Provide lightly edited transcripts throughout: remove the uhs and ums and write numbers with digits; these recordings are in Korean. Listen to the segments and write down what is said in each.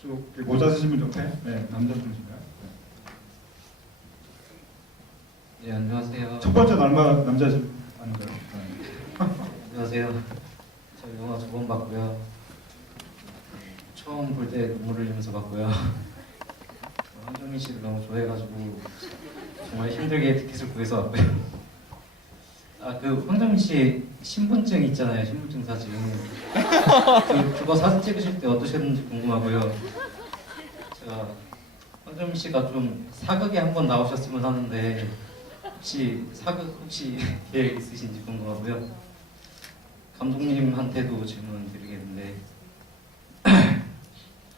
쭉 모자 쓰신 분 옆에 네, 남자분이신가요? 네, 안녕하세요. 첫 번째 남자신 아닌가요? 네. 안녕하세요. 저 영화 두 번 봤고요. 처음 볼 때 눈물 흘리면서 봤고요. 황정민 씨를 너무 좋아해가지고 정말 힘들게 티켓을 구해서 왔고요. 그 황정민 씨 신분증 있잖아요. 신분증 사진. 그거 사진 찍으실 때 어떠셨는지 궁금하고요. 제가 황정민 씨가 좀 사극에 한번 나오셨으면 하는데 혹시 사극 계획 있으신지 궁금하고요. 감독님한테도 질문 드리겠는데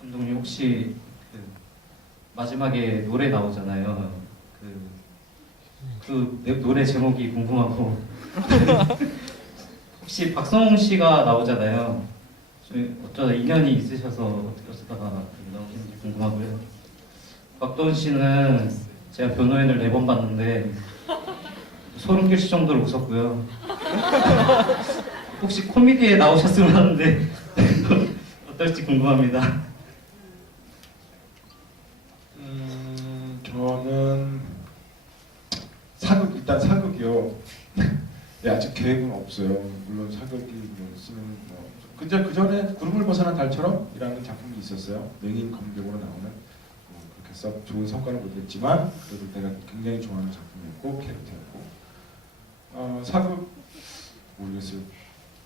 감독님 혹시 그 마지막에 노래 나오잖아요. 그 노래 제목이 궁금하고 혹시 박성웅 씨가 나오잖아요. 어쩌다 인연이 있으셔서 어떻게 어쩌다가 나오시는지 궁금하고요. 박도훈 씨는 제가 변호인을 4번 봤는데 소름 끼칠 정도로 웃었고요. 혹시 코미디에 나오셨으면 하는데 어떨지 궁금합니다. 저는 일단 사극이요. 네, 아직 계획은 없어요. 물론 사극이 뭐 있으면 뭐. 근데 그 전에 구름을 벗어난 달처럼이라는 작품이 있었어요. 맹인 검객으로 나오는 그렇게 해서 좋은 성과를 못했지만 그래도 내가 굉장히 좋아하는 작품이었고 캐릭터였고 사극 모르겠어요.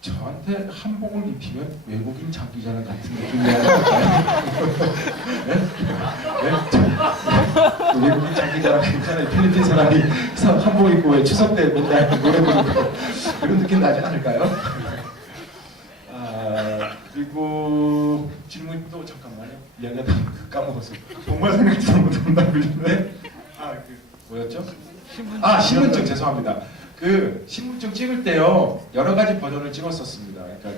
저한테 한복을 입히면 외국인 장기자랑 같은 느낌이 나요. 네? 외국인 장기자랑 괜찮아요. 필리핀 사람이 한복 입고 왜 추석 때 맨날 노래 부르고 그런 느낌 나지 않을까요? 그리고 질문이 또 잠깐만요. 이야기가 까먹었어요. 정말 생각지도 못한 답이네. 네? 뭐였죠? 신분증 죄송합니다. 그 신분증 찍을 때요 여러 가지 버전을 찍었었습니다. 그러니까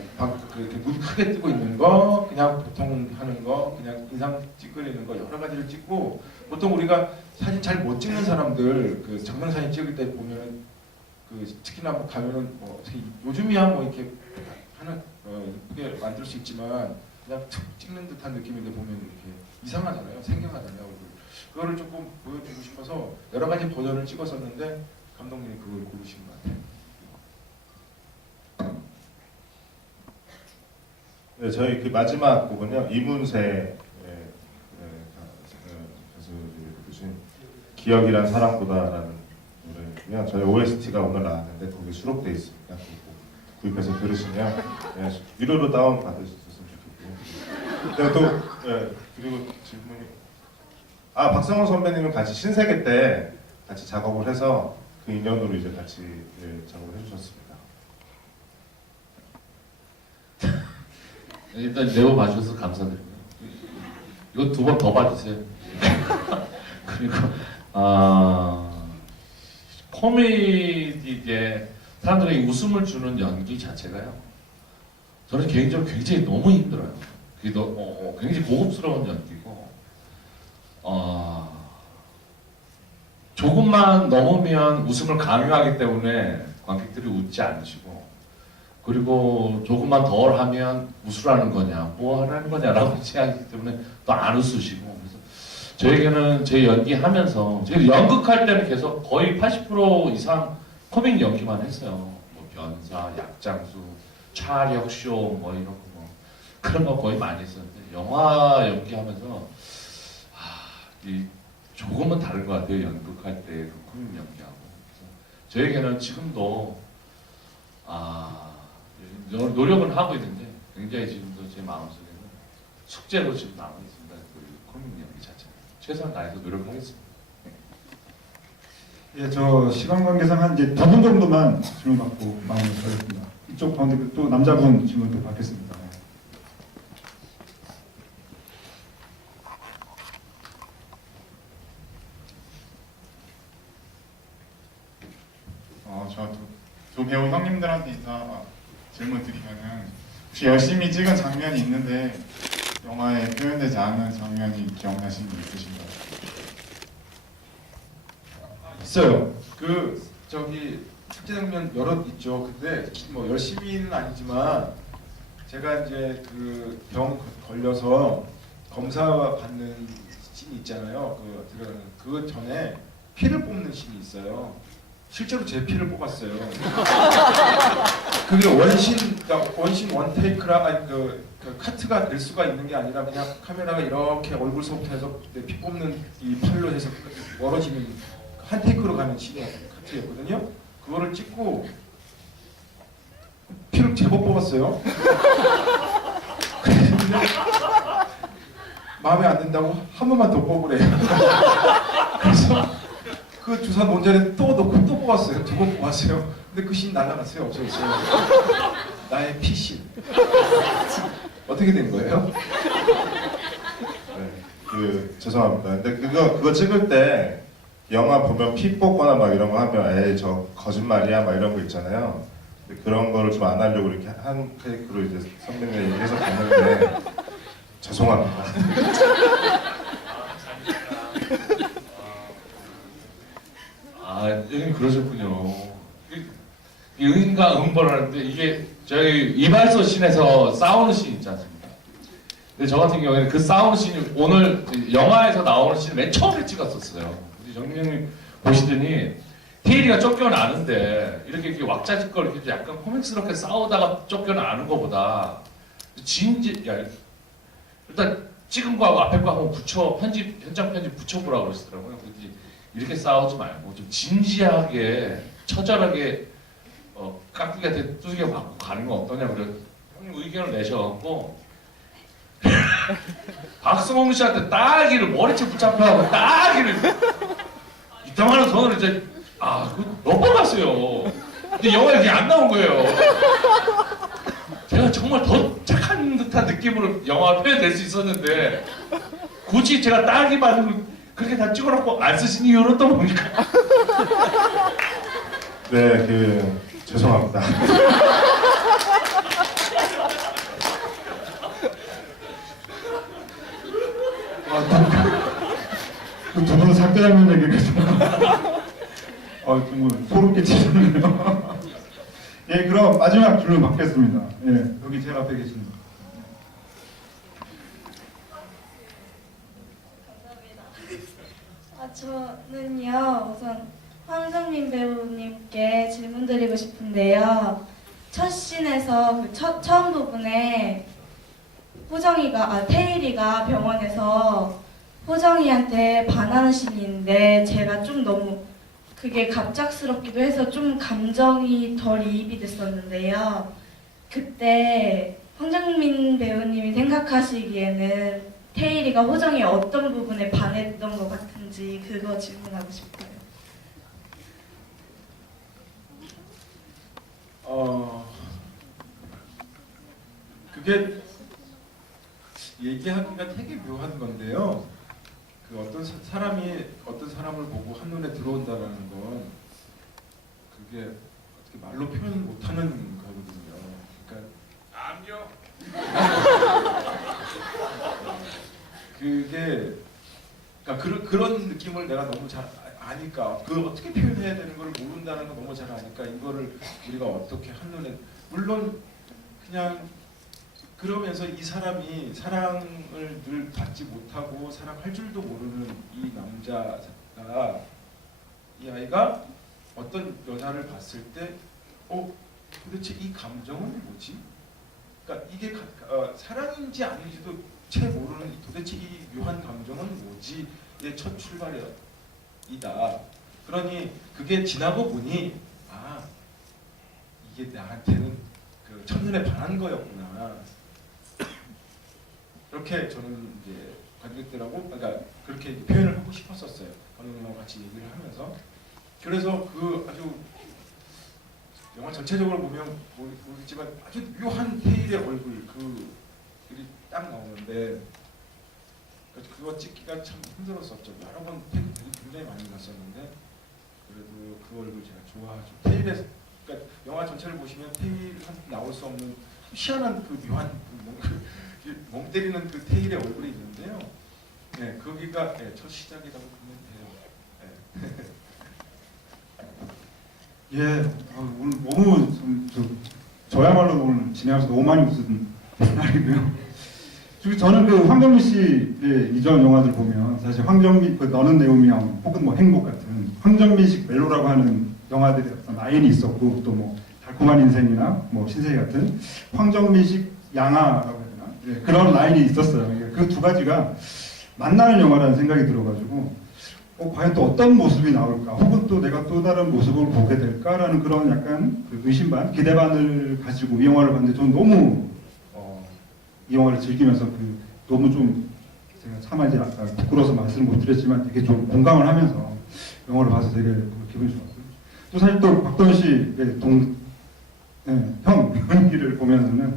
이렇게 눈 크게 뜨고 있는 거, 그냥 보통 하는 거, 그냥 인상 찌끄리는 거 여러 가지를 찍고 보통 우리가 사진 잘 못 찍는 사람들 그 장면 사진 찍을 때 보면은 특히나 뭐 가면은 요즘이야 뭐 이렇게 하는 이쁘게 만들 수 있지만 그냥 툭 찍는 듯한 느낌인데 보면 이렇게 이상하잖아요. 생경하잖아요. 그거를 조금 보여주고 싶어서 여러 가지 버전을 찍었었는데. 감독님이 그걸 고르신 것 같아요. 네, 저희 그 마지막 곡은요 이문세 가수님이 부르신 기억이란 사랑보다라는 노래고요. 저희 OST가 오늘 나왔는데 거기 수록돼 있습니다. 구입해서 들으시면 유료로 다운 받을 수 있었으면 좋겠고요. 그리고 질문이 박성호 선배님은 같이 신세계 때 같이 작업을 해서. 그 인연으로 이제 같이 작업을 해주셨습니다. 일단 네오 봐주셔서 감사드리고요. 이거 2번 더 봐주세요. 그리고 코미디에 사람들에게 웃음을 주는 연기 자체가요. 저는 개인적으로 굉장히 너무 힘들어요. 그게 굉장히 고급스러운 연기고 조금만 넘으면 웃음을 강요하기 때문에 관객들이 웃지 않으시고 그리고 조금만 덜 하면 웃으라는 거냐 뭐 하라는 거냐라고 생각하기 때문에 또 안 웃으시고 그래서 저에게는 제 연기하면서 제가 연극할 때는 계속 거의 80% 이상 코믹 연기만 했어요. 뭐 변사, 약장수, 차력쇼 뭐 이런 거 그런 거 거의 많이 했었는데 영화 연기하면서 조금은 다른 것 같아요. 연극할 때 그 코믹 연기하고. 그래서 저에게는 지금도 노력은 하고 있는데 굉장히 지금도 제 마음속에는 숙제로 지금 남아 있습니다. 그 코믹 연기 자체 최선을 다해서 노력하겠습니다. 예, 저 시간 관계상 한 이제 2분 정도만 질문 받고 마무리하겠습니다. 이쪽 가운데 또 남자분 질문 또 받겠습니다. 저 두 배우 형님들한테 질문 드리면은 혹시 열심히 찍은 장면이 있는데 영화에 표현되지 않은 장면이 기억나시는 게 있으신가요? 있어요. 삭제 장면 여러 있죠. 근데 뭐 열심히는 아니지만 제가 이제 그 병 걸려서 검사 받는 씬이 있잖아요. 그 전에 피를 뽑는 씬이 있어요. 실제로 제 피를 뽑았어요. 그게 원신 원테이크라 아니 그 카트가 될 수가 있는 게 아니라 그냥 카메라가 이렇게 얼굴서부터 해서 피 뽑는 이 팔로 해서 멀어지는 한 테이크로 가는 씬이 카트였거든요. 그거를 찍고 피를 제법 뽑았어요. 근데 마음에 안 든다고 한 번만 더 뽑으래요. 그래서 그 주사 논자리에 또 넣고 또 뽑았어요. 2번 뽑았어요. 근데 그 씬 날라갔어요. 없어졌어요. 나의 피씬. 어떻게 된 거예요? 네, 죄송합니다. 근데 그거 찍을 때 영화 보면 피 뽑거나 막 이런 거 하면 에이 저 거짓말이야 막 이런 거 있잖아요. 근데 그런 거를 좀 안 하려고 이렇게 한 테이크로 이제 선배님 얘기해서 봤는데 죄송합니다. 아, 여긴 그러셨군요. 이 응인과 응보를 하는데 이게 저희 이발소 씬에서 싸우는 씬 있지 않습니까? 근데 저 같은 경우에는 그 싸우는 씬이 오늘 영화에서 나오는 씬을 맨 처음에 찍었었어요. 정민님 보시더니 테일이가 쫓겨나는데 이렇게 왁자지껄 이렇게 약간 코믹스럽게 싸우다가 쫓겨나는 것보다 진지, 야, 일단 찍은 거하고 앞에 거 한번 현장 편집 붙여보라고 그러시더라고요. 이렇게 싸우지 말고 좀 진지하게 처절하게 깍두기한테 두들겨 맞고 가는 건 어떠냐 그래 형님 의견을 내셔갖고 박승홍 씨한테 따기를 머리채 붙잡혀하고 따기를 이따만한 손으로 이제 그거 넘어갔어요. 근데 영화에 그게 안 나온 거예요. 제가 정말 더 착한 듯한 느낌으로 영화 표현될 수 있었는데 굳이 제가 따기 맞는 그렇게 다 찍어놓고 안 쓰신 이유는 또 뭡니까? 네, 죄송합니다. 그 두 분은 사교 장면 얘기를 정말 소름 끼치네요. 예, 그럼 마지막 질문 받겠습니다. 예, 여기 제일 앞에 계십니다. 저는요 우선 황정민 배우님께 질문드리고 싶은데요. 첫 씬에서 처음 부분에 태일이가 병원에서 호정이한테 반하는 씬이 있는데 제가 좀 너무 그게 갑작스럽기도 해서 좀 감정이 덜 이입이 됐었는데요. 그때 황정민 배우님이 생각하시기에는 테일이가 호정이 어떤 부분에 반했던 것 같은지 그거 질문하고 싶어요. 그게 얘기하기가 되게 묘한 건데요. 그 어떤 사람이 어떤 사람을 보고 한눈에 들어온다는 건 그게 어떻게 말로 표현 못하는 거거든요. 그러니까 암요. 그게 그러니까 그런 느낌을 내가 너무 잘 아니까 그 어떻게 표현해야 되는 걸 모른다는 걸 너무 잘 아니까 이거를 우리가 어떻게 한눈에 물론 그냥 그러면서 이 사람이 사랑을 늘 받지 못하고 사랑할 줄도 모르는 이 남자가 이 아이가 어떤 여자를 봤을 때 도대체 이 감정은 뭐지? 그러니까 이게 사랑인지 아닌지도 채 모르는 도대체 이 묘한 감정은 뭐지의 첫 출발이다. 그러니 그게 지나고 보니 이게 나한테는 그 첫눈에 반한 거였구나. 이렇게 저는 이제 관객들하고 그러니까 그렇게 표현을 하고 싶었었어요. 감독님하고 같이 얘기를 하면서. 그래서 그 아주 영화 전체적으로 보면 모르겠지만 아주 묘한 테일의 얼굴 그들이 딱 나오는데 그거 찍기가 참 힘들었었죠. 여러 번 굉장히 많이 갔었는데 그래도 그 얼굴 제가 좋아하죠. 테일의 그러니까 영화 전체를 보시면 테일한 나올 수 없는 희한한 그 묘한 멍 때리는 그 테일의 얼굴이 있는데요. 네, 거기가 첫 시작이라고 보면 돼요. 예, 오늘 너무 저야말로 오늘 진행하면서 너무 많이 웃은 날이고요. 그리고 저는 그 황정민 씨의 이전 영화들 보면 사실 황정민 그 너는 내 운명 혹은 뭐 행복 같은 황정민식 멜로라고 하는 영화들의 어떤 라인이 있었고 또 뭐 달콤한 인생이나 뭐 신세계 같은 황정민식 양아라고 해야 되나 예, 그런 라인이 있었어요. 그 두 가지가 만나는 영화라는 생각이 들어가지고 과연 또 어떤 모습이 나올까 혹은 또 내가 또 다른 모습을 보게 될까라는 그런 약간 그 의심 반 기대 반을 가지고 이 영화를 봤는데 저는 너무 이 영화를 즐기면서 그 너무 좀 제가 차마 이제 아까 부끄러워서 말씀을 못 드렸지만 되게 좀 공감을 하면서 영화를 봐서 되게 기분이 좋았어요. 또 사실 또 박도현 씨의 형 연기를 보면서는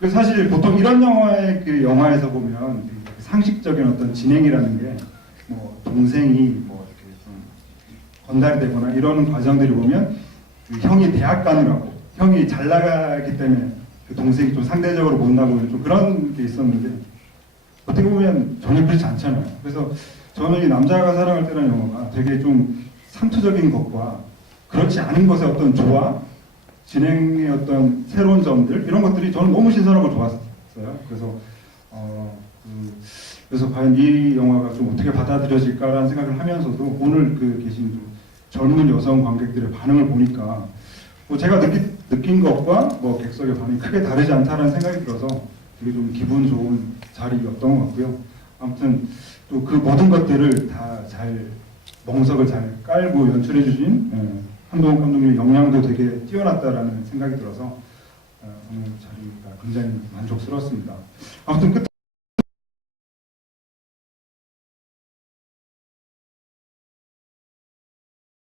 그 사실 보통 이런 영화의 그 영화에서 보면 그 상식적인 어떤 진행이라는 게 뭐 동생이 뭐 이렇게 좀 건달이 되거나 이러는 과정들이 보면 그 형이 대학 가느라고 형이 잘 나가기 때문에 그 동생이 좀 상대적으로 못 나오는 좀 그런 게 있었는데 어떻게 보면 전혀 그렇지 않잖아요. 그래서 저는 이 남자가 사랑할 때라는 영화가 되게 좀 상투적인 것과 그렇지 않은 것의 어떤 조화, 진행의 어떤 새로운 점들 이런 것들이 저는 너무 신선하고 좋았어요. 그래서 과연 이 영화가 좀 어떻게 받아들여질까라는 생각을 하면서도 오늘 그 계신 좀 젊은 여성 관객들의 반응을 보니까 뭐 제가 느낀 것과 뭐 객석의 반응이 크게 다르지 않다라는 생각이 들어서 되게 좀 기분 좋은 자리였던 것 같고요. 아무튼 또 그 모든 것들을 다 잘 멍석을 잘 깔고 연출해 주신 한동훈 감독님의 역량도 되게 뛰어났다라는 생각이 들어서 오늘 자리가 굉장히 만족스러웠습니다. 아무튼 끝